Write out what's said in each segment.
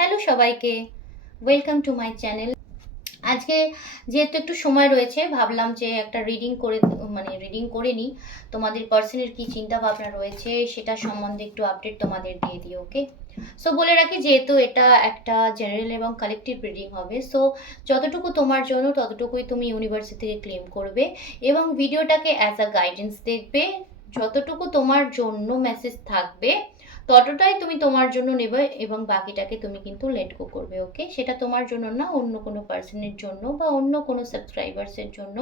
Hello সবাইকে, welcome to my channel. আজকে যেহেতু একটু সময় রয়েছে, ভাবলাম যে একটা রিডিং করে নিই। তোমাদের পার্সনের কি চিন্তা ভাবনা রয়েছে সেটা সম্বন্ধে একটু আপডেট তোমাদের দিয়ে দিই। ওকে, সো বলে রাখি, যেহেতু এটা একটা জেনারেল এবং কালেকটিভ রিডিং হবে, সো যতটুকু তোমার জন্য ততটুকুই তুমি ইউনিভার্সিটি থেকে ক্লেম করবে এবং ভিডিওটাকে অ্যাজ আ গাইডেন্স দেখবে। যতটুকু তোমার জন্য মেসেজ থাকবে ততটাই তুমি তোমার জন্য নেবে এবং বাকিটাকে তুমি কিন্তু লেট গো করবে। ওকে, সেটা তোমার জন্য না, অন্য কোনো পার্সনের জন্য বা অন্য কোনো সাবস্ক্রাইবার্সের জন্য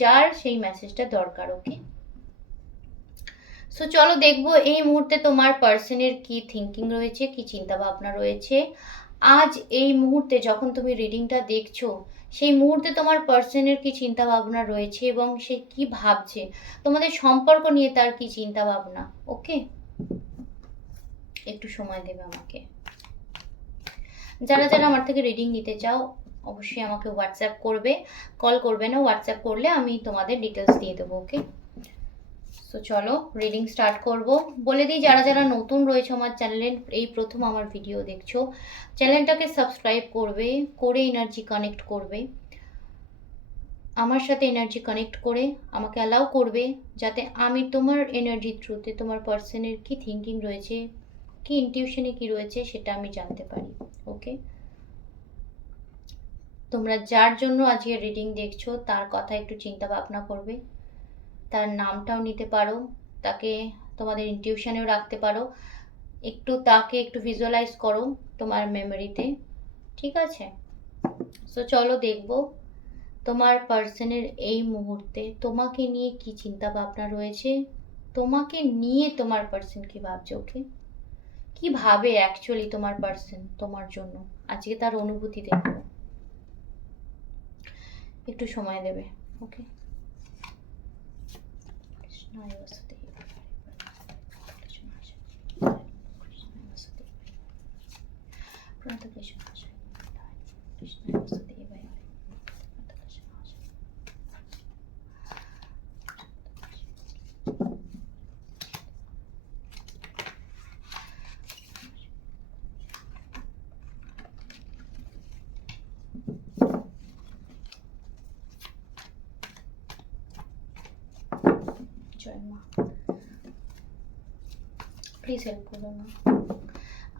যার সেই মেসেজটা দরকার। ওকে, সো চলো দেখবো এই মুহূর্তে তোমার পার্সনের কি থিঙ্কিং রয়েছে, কি চিন্তা ভাবনা রয়েছে। আজ এই মুহূর্তে যখন তুমি রিডিংটা দেখছো, সেই মুহূর্তে তোমার পার্সনের কি চিন্তা ভাবনা রয়েছে এবং সে কি ভাবছে, তোমাদের সম্পর্ক নিয়ে তার কি চিন্তা ভাবনা। ওকে, একটু সময় দেবে আমাকে। যারা যারা আমার থেকে রিডিং নিতে চাও অবশ্যই আমাকে হোয়াটসঅ্যাপ করবে, কল করবে না, হোয়াটসঅ্যাপ করলে আমি তোমাদের ডিটেলস দিয়ে দেবো। ওকে, সো চলো রিডিং স্টার্ট করব। বলে দিই, যারা যারা নতুন রয়েছে আমার চ্যানেলে, এই প্রথম আমার ভিডিও দেখছো, চ্যানেলটাকে সাবস্ক্রাইব করবে, করে এনার্জি কানেক্ট করবে, আমার সাথে এনার্জি কানেক্ট করে আমাকে অ্যালাউ করবে যাতে আমি তোমার এনার্জি থ্রুতে তোমার পার্সনের কি থিঙ্কিং রয়েছে, কি ইনটিউশনে কি রয়েছে সেটা আমি জানতে পারি। ওকে, তোমরা যার জন্য আজকে রিডিং দেখছো তার কথা একটু চিন্তা ভাবনা করবে, তার নামটাও নিতে পারো, তাকে তোমাদের ইনটিউশনেও রাখতে পারো, তাকে একটু ভিজুয়ালাইজ করো তোমার মেমোরিতে। ঠিক আছে, সো চলো দেখবো তোমার পার্সনের এই মুহূর্তে তোমাকে নিয়ে কি চিন্তা ভাবনা রয়েছে, তোমাকে নিয়ে তোমার পার্সন কি ভাবছে। ওকে, কি ভাবে অ্যাকচুয়ালি তোমার পার্সন তোমার জন্য, আজকে তার অনুভূতি দেখবো। একটু সময় দেবে। ওকে, কৃষ্ণায় বাসুদেবায়, কৃষ্ণায় বাসুদেবায়, প্রণত কৃষ্ণায়, কৃষ্ণায় বাসুদেবায়, প্রণত কৃষ্ণায়। জয় মা, প্লিজ হেল্প করো না।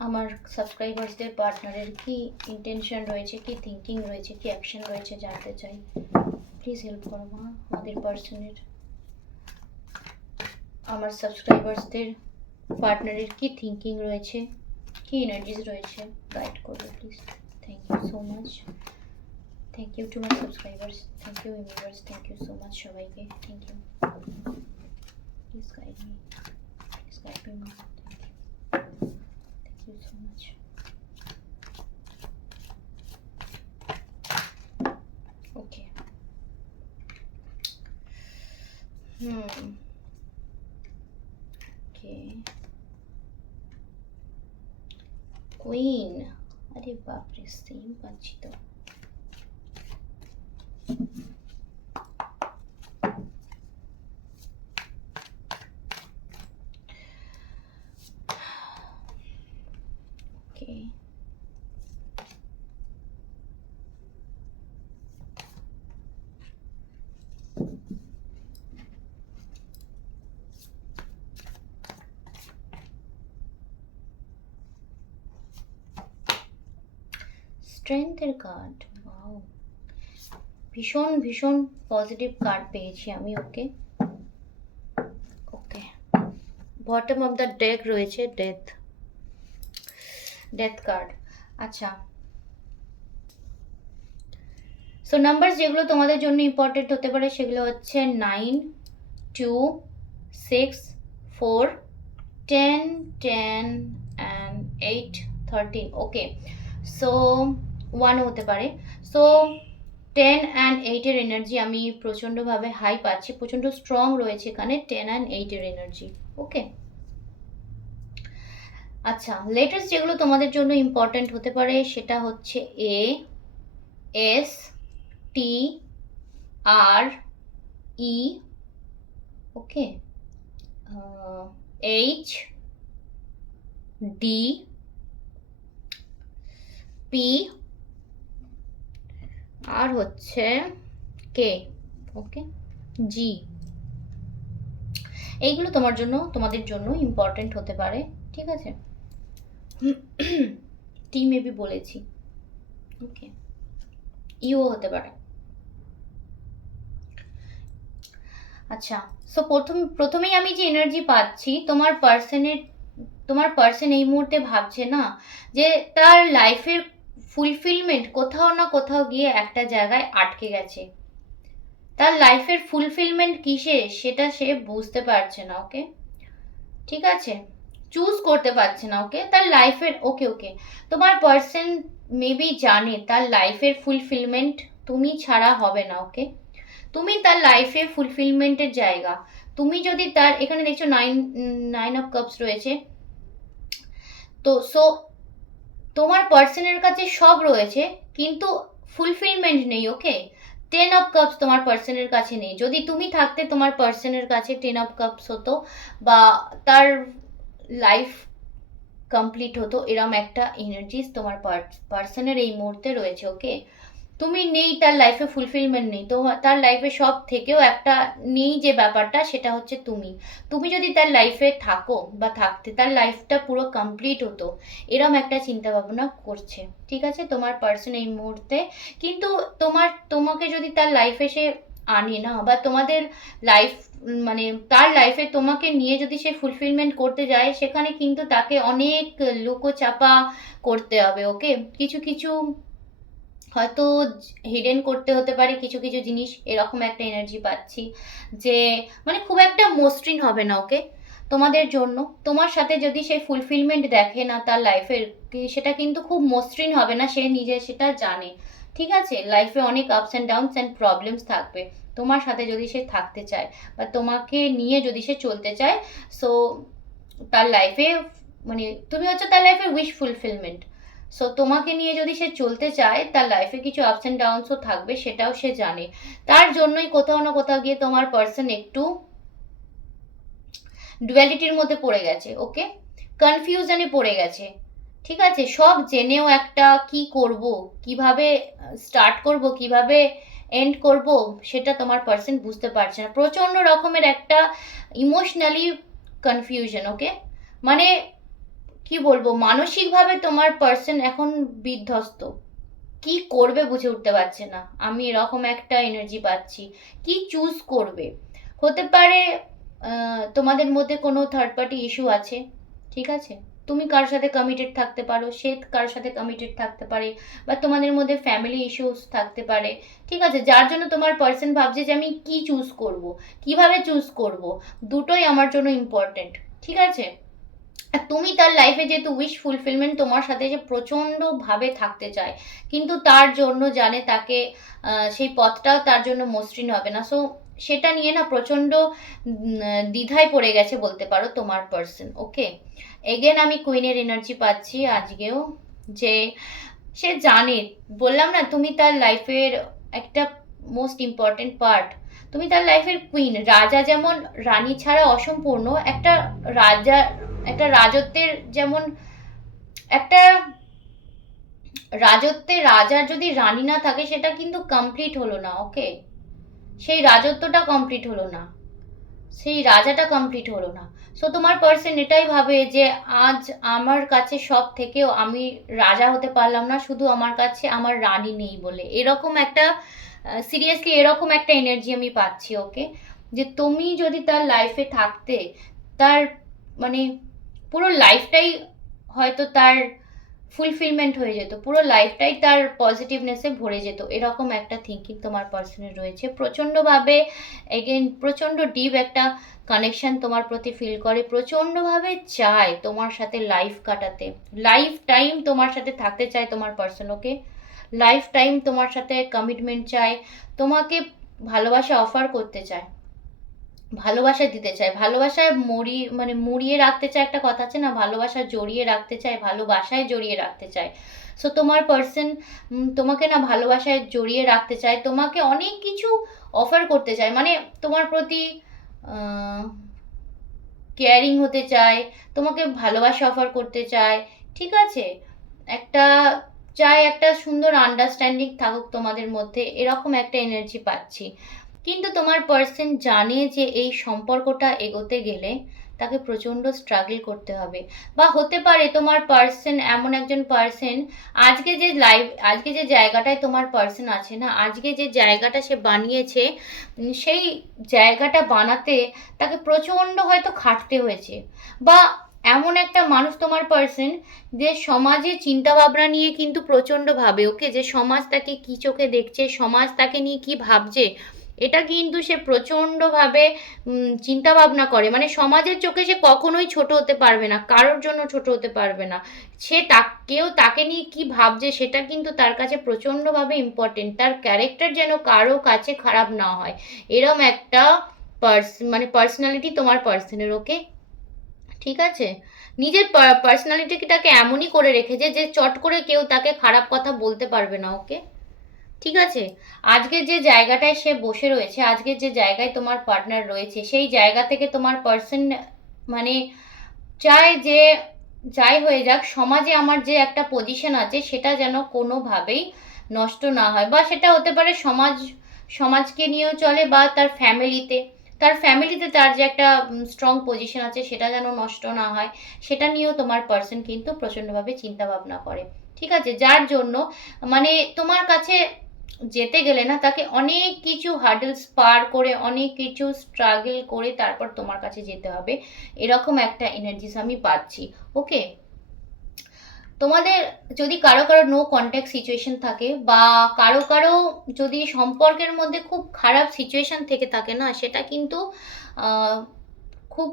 আমার সাবস্ক্রাইবার্সদের পার্টনারের কি ইন্টেনশন রয়েছে, কি থিঙ্কিং রয়েছে, কি অ্যাকশন রয়েছে জানতে চাই। প্লিজ হেল্প করো মা, আমাদের পার্সনের, আমার সাবস্ক্রাইবার্সদের পার্টনারের কি থিঙ্কিং রয়েছে, কি এনার্জিস রয়েছে, গাইড করবে please. Thank you so much, thank you to my subscribers, thank you universe, thank you so much সবাইকে, thank you. Please guide me, please guide me মা, thank you so much. Okay, okay, queen, আরে বাপরে same পাচ্ছি তো। ওকে, স্ট্রেংথের card, wow, ভীষণ ভীষণ positive card পেয়েছি আমি। ওকে, ওকে, বটম অফ দ্য ডেক রয়েছে ডেথ, ডেথ কার্ড। আচ্ছা, সো নাম্বার যেগুলো তোমাদের জন্য ইম্পর্টেন্ট হতে পারে সেগুলো হচ্ছে 9, 2, 6, 4, 10, 10 অ্যান্ড 8, 13। ওকে, সো 1 হতে পারে। সো 10 অ্যান্ড 8-এর এনার্জি আমি প্রচণ্ডভাবে হাই পাচ্ছি, প্রচণ্ড স্ট্রং রয়েছে এখানে 10 অ্যান্ড 8-এর এনার্জি। ওকে, আচ্ছা, লেটার্স যেগুলো তোমাদের জন্য ইম্পর্টেন্ট হতে পারে সেটা হচ্ছে এ, এস, টি, আর, ই, ওকে, এইচ, ডি, পি, আর হচ্ছে কে। ওকে, জি। এইগুলো তোমাদের জন্য ইম্পর্টেন্ট হতে পারে, ঠিক আছে। টি মেবি বলেছি, ওকে, ইও হতে পারে। আচ্ছা, সো প্রথমেই আমি যে এনার্জি পাচ্ছি, তোমার পার্সন এই মুহূর্তে ভাবছে না যে তার লাইফের ফুলফিলমেন্ট কোথাও না কোথাও গিয়ে একটা জায়গায় আটকে গেছে। তার লাইফের ফুলফিলমেন্ট কিসে সেটা সে বুঝতে পারছে না, ওকে, ঠিক আছে, চুজ করতে পারছে না, ওকে, তার লাইফের, ওকে ওকে, তোমার পার্সন মেবি জানে তার লাইফের ফুলফিলমেন্ট তুমি ছাড়া হবে না, ওকে, তুমি তার লাইফে ফুলফিলমেন্টের জায়গা। তুমি যদি তার, এখানে দেখছো নাইন অফ কাপস রয়েছে, তো সো তোমার পার্সনের কাছে সব রয়েছে কিন্তু ফুলফিলমেন্ট নেই, ওকে। 10 অফ কাপস তোমার পার্সনের কাছে নেই। যদি তুমি থাকতে তোমার পার্সনের কাছে 10 অফ কাপস হতো, বা তার লাইফ কমপ্লিট হতো, এরম একটা এনার্জিস তোমার পার্সনের এই মুহূর্তে রয়েছে, ওকে। তুমি নেই, তার লাইফে ফুলফিলমেন্ট নেই, তো তার লাইফে সব থেকেও একটা নেই যে ব্যাপারটা, সেটা হচ্ছে তুমি যদি তার লাইফে থাকো বা থাকতে তার লাইফটা পুরো কমপ্লিট হতো, এরম একটা চিন্তা ভাবনা করছে, ঠিক আছে, তোমার পার্সন এই মুহূর্তে। কিন্তু তোমাকে যদি তার লাইফে সে আনে না, বা তোমাদের লাইফ, মানে তার লাইফে তোমাকে নিয়ে যদি সে ফুলফিলমেন্ট করতে যায়, সেখানে কিন্তু তাকে অনেক লুকোচাপা করতে হবে, ওকে। কিছু কিছু হয়তো হিডেন করতে হতে পারে কিছু কিছু জিনিস, এরকম একটা এনার্জি পাচ্ছি, যে মানে খুব একটা মসৃণ হবে না, ওকে, তোমাদের জন্য। তোমার সাথে যদি সে ফুলফিলমেন্ট দেখে না তার লাইফের, সেটা কিন্তু খুব মসৃণ হবে না, সে নিজে সেটা জানে, ঠিক আছে। লাইফে অনেক ups and downs and problems থাকবে, তোমার সাথে যদি সে থাকতে চায় বা তোমাকে নিয়ে যদি সে চলতে চায়, সো তার লাইফে, মানে তুমি হচ্ছে তার লাইফের উইশ ফুলফিলমেন্ট। সো তোমাকে নিয়ে যদি সে চলতে চায়, তার লাইফে কিছু আপস অ্যান্ড ডাউনসও থাকবে, সেটাও সে জানে। তার জন্যই কোথাও না কোথাও গিয়ে তোমার পার্সন একটু ডুয়ালিটির মধ্যে পড়ে গেছে, ওকে, কনফিউশনে পড়ে গেছে, ঠিক আছে। সব জেনেও একটা কি করব, কিভাবে স্টার্ট করব, কিভাবে এন্ড করব, সেটা তোমার পার্সন বুঝতে পারছে না। প্রচন্ড রকমের একটা ইমোশনালি কনফিউশন, ওকে, মানে কি বলবো, মানসিকভাবে তোমার পার্সন এখন বিধ্বস্ত, কি করবে বুঝে উঠতে পারছে না। আমি এরকম একটা এনার্জি পাচ্ছি, কি চুজ করবে। হতে পারে তোমাদের মধ্যে কোনো থার্ড পার্টি ইস্যু আছে, ঠিক আছে, তুমি কার সাথে কমিটেড থাকতে পারো, সে কার সাথে কমিটেড থাকতে পারে, বা তোমাদের মধ্যে ফ্যামিলি ইস্যুস থাকতে পারে, ঠিক আছে, যার জন্য তোমার পার্সন ভাবছে যে আমি কি চুজ করব, কিভাবে চুজ করব, দুটোই আমার জন্য ইম্পর্টেন্ট, ঠিক আছে। আর তুমি তার লাইফে যেহেতু উইশ ফুলফিলমেন্ট তোমার সাথে যে প্রচণ্ডভাবে থাকতে চায়, কিন্তু তার জন্য জানে তাকে সেই পথটাও তার জন্য মসৃণ হবে না, সো সেটা নিয়ে না প্রচণ্ড দ্বিধায় পড়ে গেছে বলতে পারো তোমার পার্সন, ওকে। এগেন আমি কুইনের এনার্জি পাচ্ছি আজকেও, যে সে জানে, বললাম না তুমি তার লাইফের একটা মোস্ট ইম্পর্টেন্ট পার্ট, তুমি তার লাইফের কুইন। রাজা যেমন রানী ছাড়া অসম্পূর্ণ, রাজা একটা রাজত্বের যেমন একটা রাজার যদি রানী না থাকে সেটা কিন্তু কমপ্লিট হলো না, ওকে, সেই রাজত্বটা কমপ্লিট হলো না, সেই রাজাটা কমপ্লিট হলো না। সো তোমার পার্সন এটাই ভাবে যে আজ আমার কাছে সব থেকেও আমি রাজা হতে পারলাম না, শুধু আমার কাছে আমার রানী নেই বলে, এরকম একটা সিরিয়াসলি এরকম একটা এনার্জি আমি পাচ্ছি, ওকে। যে তুমি যদি তার লাইফে থাকতে, তার মানে পুরো লাইফটাই হয়তো তার ফুলফিলমেন্ট হয়ে যেত, পুরো লাইফটাই তার পজিটিভনেসে ভরে যেত, এরকম একটা থিঙ্কিং তোমার পার্সনের রয়েছে। প্রচণ্ডভাবে এগেন প্রচণ্ড ডিপ একটা কানেকশন তোমার প্রতি ফিল করে, প্রচণ্ডভাবে চায় তোমার সাথে লাইফ কাটাতে, লাইফ টাইম তোমার সাথে থাকতে চায় তোমার পার্সন, ওকে, লাইফ টাইম তোমার সাথে কমিটমেন্ট চায়, তোমাকে ভালোবাসা অফার করতে চায়, ভালোবাসা দিতে চায়, ভালোবাসায় মুড়িয়ে রাখতে চায়, একটা কথা আছে না, ভালোবাসা জড়িয়ে রাখতে চায়, ভালোবাসায় জড়িয়ে রাখতে চায়। সো তোমার পার্সন তোমাকে না ভালোবাসায় জড়িয়ে রাখতে চায়, তোমাকে অনেক কিছু অফার করতে চায়, মানে তোমার প্রতি কেয়ারিং হতে চায়, তোমাকে ভালোবাসা অফার করতে চায়, ঠিক আছে, একটা চাই একটা সুন্দর আন্ডারস্ট্যান্ডিং থাকুক তোমাদের মধ্যে, এরকম একটা এনার্জি পাচ্ছি। কিন্তু তোমার পার্সন জানে যে এই সম্পর্কটা এগোতে গেলে তাকে প্রচণ্ড স্ট্রাগল করতে হবে। বা হতে পারে তোমার পার্সন এমন একজন পার্সন, আজকে যে জায়গাটায় তোমার পার্সন আছে না, আজকে যে জায়গাটা সে বানিয়েছে, সেই জায়গাটা বানাতে তাকে প্রচণ্ড হয়তো খাটতে হয়েছে। বা এমন একটা মানুষ তোমার পার্সন যে সমাজে চিন্তা ভাবনা নিয়ে কিন্তু প্রচণ্ড ভাবে, ওকে, যে সমাজ তাকে কী চোখে দেখছে, সমাজ তাকে নিয়ে কি ভাবছে, এটা কিন্তু সে প্রচণ্ডভাবে চিন্তা ভাবনা করে। মানে সমাজের চোখে সে কখনোই ছোট হতে পারবে না, কারোর জন্য ছোট হতে পারবে না। সে কেউ তাকে নিয়ে কি ভাবছে সেটা কিন্তু তার কাছে প্রচণ্ডভাবে ইম্পর্টেন্ট। তার ক্যারেক্টার যেন কারো কাছে খারাপ না হয়, এরম একটা মানে পার্সোনালিটি তোমার পার্সনের, ওকে? ঠিক আছে, নিজের পার্সোনালিটিটাকে এমনই করে রেখেছে যে চট করে কেউ তাকে খারাপ কথা বলতে পারবে না, ওকে? ঠিক আছে, আজকে যে জায়গাটায় সে বসে রয়েছে, আজকে যে জায়গায় তোমার পার্টনার রয়েছে, সেই জায়গা থেকে তোমার পার্সন মানে চায় যে যাই হয়ে যাক, সমাজে আমার যে একটা পজিশন আছে সেটা যেন কোনোভাবেই নষ্ট না হয়। বা সেটা হতে পারে সমাজকে নিয়েও চলে, বা তার ফ্যামিলিতে তার যে একটা স্ট্রং পজিশন আছে সেটা যেন নষ্ট না হয়, সেটা নিয়েও তোমার পার্সন কিন্তু প্রচণ্ডভাবে চিন্তা ভাবনা করে। ঠিক আছে, যার জন্য মানে তোমার কাছে যেতে গেলে না, তাকে অনেক কিছু হার্ডলস পার করে, অনেক কিছু স্ট্রাগল করে তারপর তোমার কাছে যেতে হবে, এরকম একটা এনার্জিস আমি পাচ্ছি, ওকে? তোমাদের যদি কারো কারো নো কন্ট্যাক্ট সিচুয়েশন থাকে, বা কারো কারো যদি সম্পর্কের মধ্যে খুব খারাপ সিচুয়েশন থেকে থাকে না, সেটা কিন্তু খুব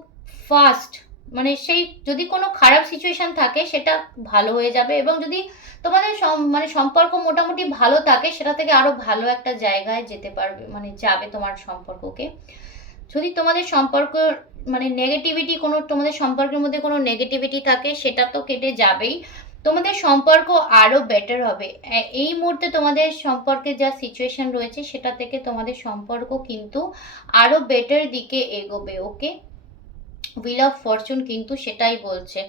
ফাস্ট, মানে সেই যদি কোনো খারাপ সিচুয়েশন থাকে সেটা ভালো হয়ে যাবে। এবং যদি তোমাদের মানে সম্পর্ক মোটামুটি ভালো থাকে, সেটা থেকে আরো ভালো একটা জায়গায় যেতে পারবে, মানে যাবে তোমার সম্পর্ককে। যদি তোমাদের সম্পর্ক মানে নেগেটিভিটি, তোমাদের সম্পর্কের মধ্যে কোনো নেগেটিভিটি থাকে, সেটা তো কেটে যাবেই, তোমাদের সম্পর্ক আরো বেটার হবে। এই মুহূর্তে তোমাদের সম্পর্কে যা সিচুয়েশন রয়েছে সেটা থেকে তোমাদের সম্পর্ক কিন্তু আরো বেটার দিকে এগোবে, ওকে? হুইল অফ ফরচুন কিন্তু সেটাই বলছে,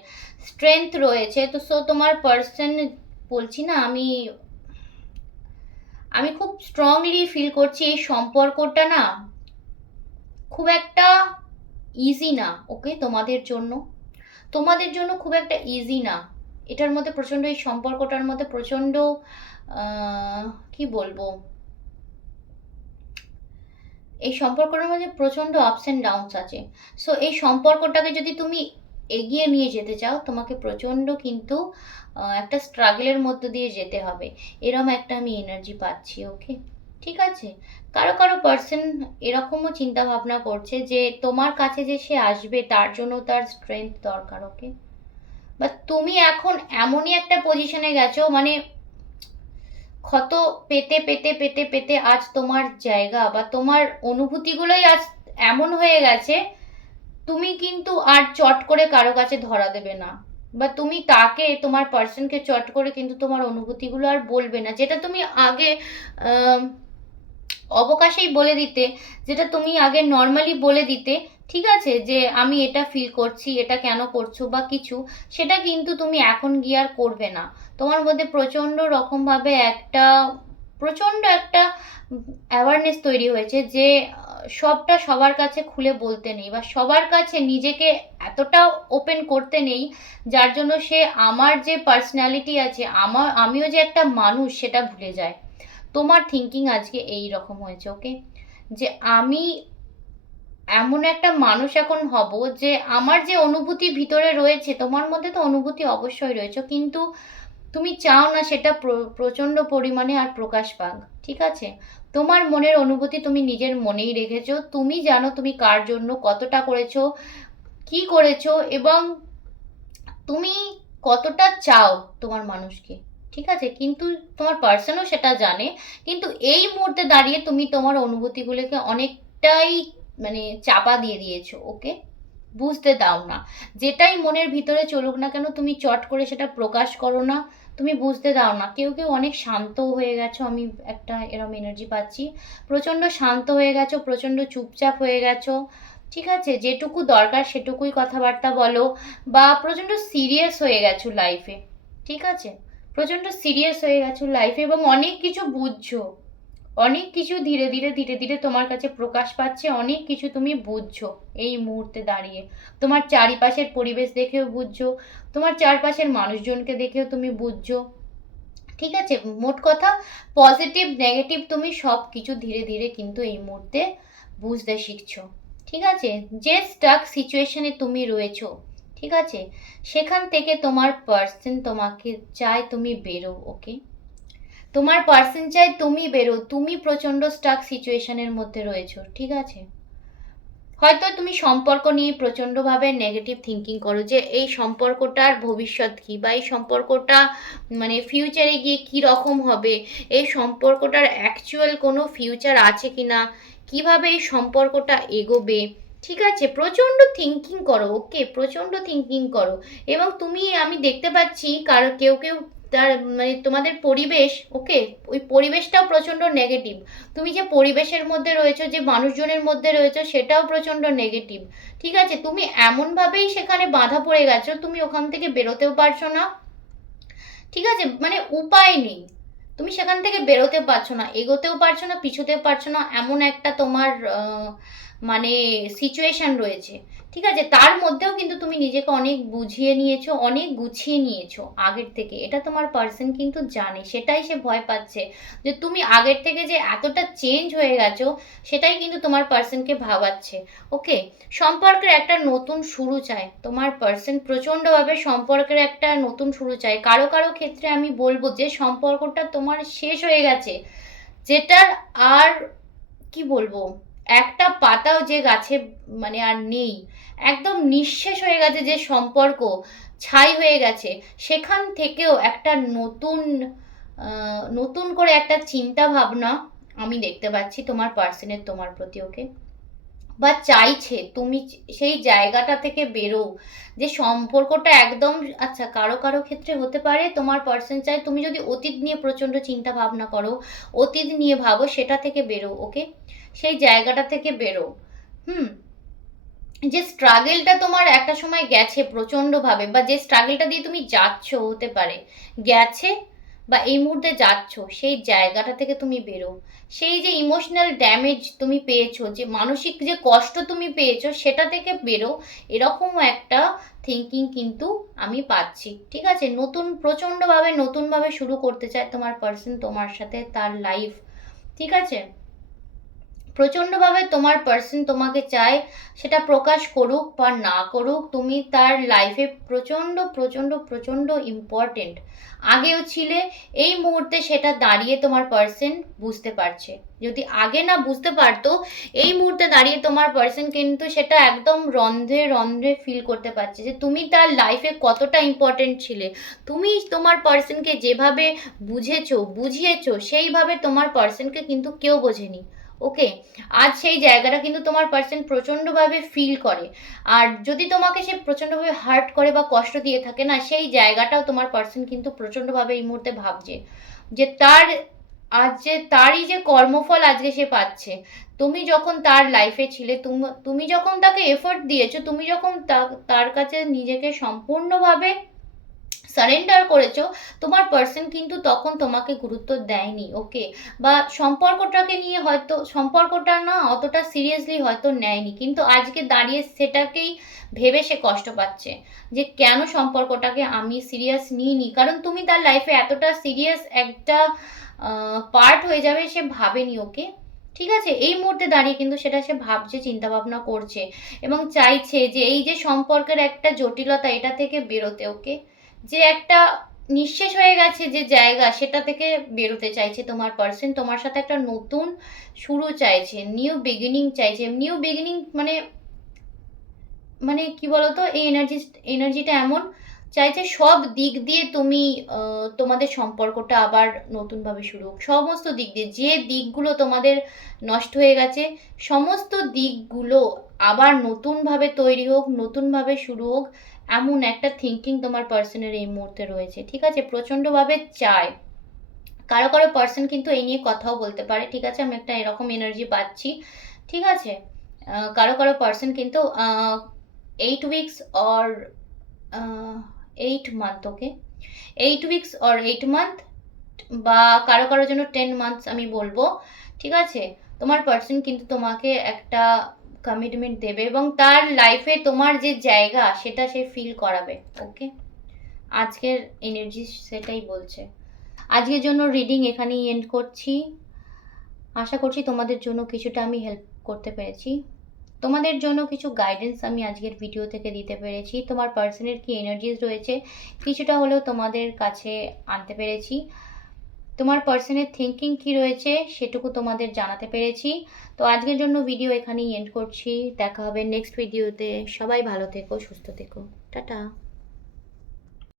স্ট্রেংথ রয়েছে। তো সো তোমার পার্সন, বলছি না আমি খুব স্ট্রংলি ফিল করছি এই সম্পর্কটা না খুব একটা ইজি না, ওকে? তোমাদের জন্য খুব একটা ইজি না। এটার মধ্যে প্রচণ্ড, এই সম্পর্কটার মধ্যে প্রচণ্ড কি বলবো, এই সম্পর্কটার মধ্যে প্রচণ্ড আপস অ্যান্ড ডাউনস আছে। সো এই সম্পর্কটাকে যদি তুমি এগিয়ে নিয়ে যেতে চাও, তোমাকে প্রচণ্ড কিন্তু একটা স্ট্রাগলের মধ্য দিয়ে যেতে হবে, এরম একটা আমি এনার্জি পাচ্ছি, ওকে? ঠিক আছে, কারো কারো পার্সন এরকমও চিন্তা ভাবনা করছে যে তোমার কাছে যে সে আসবে তার জন্য তার স্ট্রেংথ দরকার, ওকে? বা তুমি এখন এমনই একটা পজিশনে গেছো, মানে ক্ষত পেতে পেতে পেতে পেতে আজ তোমার জায়গা বা তোমার অনুভূতিগুলোই আজ এমন হয়ে গেছে, তুমি কিন্তু আর চট করে কারো কাছে ধরা দেবে না, বা তুমি তোমার পার্সনকে চট করে কিন্তু তোমার অনুভূতিগুলো আর বলবে না, যেটা তুমি আগে অবকাশেই বলে দিতে, যেটা তুমি আগে নর্মালি বলে দিতে, ঠিক আছে, যে আমি এটা ফিল করছি, এটা কেন করছো বা কিছু, সেটা কিন্তু তুমি এখন গিয়ে আর করবে না। তোমার মধ্যে প্রচণ্ড একটা অ্যাওয়ারনেস তৈরি হয়েছে যে সবটা সবার কাছে খুলে বলতে নেই, বা সবার কাছে নিজেকে এতটা ওপেন করতে নেই, যার জন্য সে আমার যে পার্সোনালিটি আছে, আমিও যে একটা মানুষ সেটা ভুলে যায়। তোমার থিঙ্কিং আজকে এই রকম হয়েছে, ওকে? যে আমি এমন একটা মানুষ এখন হব যে আমার যে অনুভূতি ভিতরে রয়েছে, তোমার মধ্যে তো অনুভূতি অবশ্যই রয়েছে, কিন্তু তুমি চাও না সেটা প্রচণ্ড পরিমাণে আর প্রকাশ পাক, ঠিক আছে? তোমার মনের অনুভূতি তুমি নিজের মনেই রেখেছো, তুমি জানো তুমি কার জন্য কতটা করেছো, কি করেছো, এবং তুমি কতটা চাও তোমার মানুষকে, ঠিক আছে? কিন্তু তোমার পার্সনও সেটা জানে, কিন্তু এই মুহূর্তে দাঁড়িয়ে তুমি তোমার অনুভূতিগুলোকে অনেকটাই মানে চাপা দিয়ে দিয়েছো, ওকে? বুঝতে দাও না, যেটাই মনের ভিতরে চলুক না কেন তুমি চট করে সেটা প্রকাশ করো না, তুমি বুঝতে দাও না। কেউ কেউ অনেক শান্ত হয়ে গেছো, আমি একটা এরম এনার্জি পাচ্ছি, প্রচণ্ড শান্ত হয়ে গেছো, প্রচণ্ড চুপচাপ হয়ে গেছো, ঠিক আছে? যেটুকু দরকার সেটুকুই কথাবার্তা বলো, বা প্রচণ্ড সিরিয়াস হয়ে গেছো লাইফে, ঠিক আছে? প্রচণ্ড সিরিয়াস হয়ে গেছো লাইফে এবং অনেক কিছু বুঝছো, অনেক কিছু ধীরে ধীরে ধীরে ধীরে তোমার কাছে প্রকাশ পাচ্ছে, অনেক কিছু তুমি বুঝছো এই মুহূর্তে দাঁড়িয়ে। তোমার চারিপাশের পরিবেশ দেখেও বুঝছো, তোমার চারপাশের মানুষজনকে দেখেও তুমি বুঝছো। ঠিক আছে, মোট কথা পজিটিভ নেগেটিভ তুমি সব কিছু ধীরে ধীরে কিন্তু এই মুহূর্তে বুঝতে শিখছো। ঠিক আছে, যে স্টাক সিচুয়েশনে তুমি রয়েছো, ঠিক আছে, সেখান থেকে তোমার পার্সন তোমাকে চায় তুমি বেরো। ওকে, তোমার পার্সন চাই তুমি বেরো, তুমি প্রচন্ড স্টাক সিচুয়েশনের মধ্যে রয়েছো। ঠিক আছে, হয়তো তুমি সম্পর্ক নিয়ে প্রচণ্ডভাবে নেগেটিভ থিঙ্কিং করো যে এই সম্পর্কটার ভবিষ্যৎ কী, বা এই সম্পর্কটা মানে ফিউচারে গিয়ে কী রকম হবে, এই সম্পর্কটার অ্যাকচুয়াল কোনো ফিউচার আছে কি না, কীভাবে এই সম্পর্কটা এগোবে। ঠিক আছে, প্রচণ্ড থিঙ্কিং করো। ওকে, প্রচণ্ড থিঙ্কিং করো। এবং তুমি, আমি দেখতে পাচ্ছি কারো কেউ কেউ তার মানে তোমাদের পরিবেশ, ওকে, ওই পরিবেশটাও প্রচণ্ড নেগেটিভ। তুমি যে পরিবেশের মধ্যে রয়েছো, যে মানুষজনের মধ্যে রয়েছো, সেটাও প্রচণ্ড নেগেটিভ। ঠিক আছে, তুমি এমনভাবেই সেখানে বাধা পড়ে গেছো, তুমি ওখান থেকে বেরোতেও পারছো না। ঠিক আছে, মানে উপায় নেই, তুমি সেখান থেকে বেরোতে পারছো না, এগোতেও পারছো না, পিছোতেও পারছো না, এমন একটা তোমার মানে সিচুয়েশন রয়েছে। ঠিক আছে, তার মধ্যেও কিন্তু তুমি নিজেকে অনেক বুঝিয়ে নিয়েছো, অনেক গুছিয়ে নিয়েছো আগের থেকে, এটা তোমার পার্সন কিন্তু জানে, সেটাই সে ভয় পাচ্ছে যে তুমি আগের থেকে যে এতটা চেঞ্জ হয়ে গেছো, সেটাই কিন্তু তোমার পার্সনকে ভাবাচ্ছে। ওকে, সম্পর্কের একটা নতুন শুরু চায় তোমার পার্সন, প্রচণ্ডভাবে সম্পর্কের একটা নতুন শুরু চায়। কারো কারো ক্ষেত্রে আমি বলবো যে সম্পর্কটা তোমার শেষ হয়ে গেছে, যেটার আর কি বলবো, একটা পাতাও যে গাছে মানে আর নেই, একদম নিঃশেষ হয়ে গেছে যে সম্পর্ক, ছাই হয়ে গেছে, সেখান থেকেও একটা নতুন নতুন করে একটা চিন্তা ভাবনা আমি দেখতে পাচ্ছি তোমার পার্সনের তোমার প্রতি। ওকে, বা চাইছে তুমি সেই জায়গাটা থেকে বেরো, যে সম্পর্কটা একদম, আচ্ছা কারো কারো ক্ষেত্রে হতে পারে তোমার পার্সন চাই তুমি যদি অতীত নিয়ে প্রচণ্ড চিন্তা ভাবনা করো, অতীত নিয়ে ভাবো, সেটা থেকে বেরো। ওকে, সেই জায়গাটা থেকে বেরো। হুম, যে স্ট্রাগেলটা তোমার একটা সময় গেছে প্রচণ্ডভাবে, বা যে স্ট্রাগেলটা দিয়ে তুমি যাচ্ছ, হতে পারে গেছে বা এই মুহূর্তে যাচ্ছ, সেই জায়গাটা থেকে তুমি বেরো। সেই যে ইমোশনাল ড্যামেজ তুমি পেয়েছো, যে মানসিক যে কষ্ট তুমি পেয়েছো, সেটা থেকে বেরো। এরকমও একটা থিঙ্কিং কিন্তু আমি পাচ্ছি। ঠিক আছে, নতুন প্রচণ্ডভাবে নতুনভাবে শুরু করতে চায় তোমার পার্সন তোমার সাথে তার লাইফ। ঠিক আছে, প্রচণ্ডভাবে তোমার পার্সন তোমাকে চায়, সেটা প্রকাশ করুক বা না করুক, তুমি তার লাইফে প্রচণ্ড প্রচণ্ড প্রচণ্ড ইম্পর্টেন্ট। আগেও ছিলে, এই মুহূর্তে সেটা দাঁড়িয়ে তোমার পার্সন বুঝতে পারছে। যদি আগে না বুঝতে পারতো, এই মুহূর্তে দাঁড়িয়ে তোমার পার্সন কিন্তু সেটা একদম রন্ধ্রে রন্ধ্রে ফিল করতে পারছে যে তুমি তার লাইফে কতটা ইম্পর্টেন্ট ছিলে। তুমি তোমার পার্সনকে যেভাবে বুঝেছো বুঝিয়েছো, সেইভাবে তোমার পার্সনকে কিন্তু কেউ বোঝেনি। ওকে, আজ সেই জায়গাটা কিন্তু তোমার পার্সন প্রচণ্ডভাবে ফিল করে। আর যদি তোমাকে সে প্রচণ্ডভাবে হার্ট করে বা কষ্ট দিয়ে থাকে না, সেই জায়গাটাও তোমার পার্সন কিন্তু প্রচণ্ডভাবে এই মুহূর্তে ভাবছে যে তার আজ যে তারই যে কর্মফল আজকে সে পাচ্ছে। তুমি যখন তার লাইফে ছিলে, তুমি যখন তাকে এফোর্ট দিয়েছো, তুমি যখন তার কাছে নিজেকে সম্পূর্ণভাবে সারেন্ডার করেছো, তোমার পার্সন কিন্তু তখন তোমাকে গুরুত্ব দেয়নি। ওকে, বা সম্পর্কটাকে নিয়ে হয়তো সম্পর্কটা না অতটা সিরিয়াসলি হয়তো নেয়নি, কিন্তু আজকে দাঁড়িয়ে সেটাকেই ভেবে সে কষ্ট পাচ্ছে যে কেন সম্পর্কটাকে আমি সিরিয়াস নিইনি, কারণ তুমি তার লাইফে এতটা সিরিয়াস একটা পার্ট হয়ে যাবে সে ভাবেনি। ওকে, ঠিক আছে, এই মুহূর্তে দাঁড়িয়ে কিন্তু সেটা সে ভাবছে, চিন্তা ভাবনা করছে এবং চাইছে যে এই যে সম্পর্কের একটা জটিলতা, এটা থেকে বেরোতে। ওকে, যে একটা নিঃশেষ হয়ে গেছে যে জায়গা, সেটা থেকে বেরোতে চাইছে তোমার পার্সন, তোমার সাথে একটা নতুন শুরু চাইছে, নিউ বিগিনিং চাইছে। নিউ বিগিনিং মানে মানে কি বলতো, এই এনার্জিটা এমন চাইছে সব দিক দিয়ে তুমি তোমাদের সম্পর্কটা আবার নতুনভাবে শুরু হোক, সমস্ত দিক দিয়ে যে দিকগুলো তোমাদের নষ্ট হয়ে গেছে, সমস্ত দিকগুলো আবার নতুনভাবে তৈরি হোক, নতুনভাবে শুরু হোক, এমন একটা থিঙ্কিং তোমার পার্সনের এই মুহূর্তে রয়েছে। ঠিক আছে, প্রচণ্ডভাবে চায়। কারো কারো পার্সন কিন্তু এই নিয়ে কথাও বলতে পারে। ঠিক আছে, আমি একটা এরকম এনার্জি পাচ্ছি। ঠিক আছে, কারো কারো পার্সন কিন্তু 8 weeks or 8 month। Okay, 8 weeks or 8 month, বা কারো কারোর জন্য 10 মান্থস আমি বলবো, ঠিক আছে? তোমার পার্সন কিন্তু তোমাকে একটা কমিটমেন্ট দেবে এবং তার লাইফে তোমার যে জায়গা সেটা সে ফিল করাবে। ওকে, আজকের এনার্জি সেটাই বলছে। আজকের জন্য রিডিং এখানেই এন্ড করছি। আশা করছি তোমাদের জন্য কিছুটা আমি হেল্প করতে পেরেছি, তোমাদের জন্য কিছু গাইডেন্স আমি আজকের ভিডিও থেকে দিতে পেরেছি, তোমার পার্সনের কি এনার্জিস রয়েছে কিছুটা হলেও তোমাদের কাছে আনতে পেরেছি, তোমার পার্সনের থিঙ্কিং কি রয়েছে সেটুকু তোমাদের জানাতে পেরেছি। তো আজকের জন্য ভিডিও এখানেই এন্ড করছি, দেখা হবে নেক্সট ভিডিওতে। সবাই ভালো থেকো, সুস্থ থেকো, টাটা।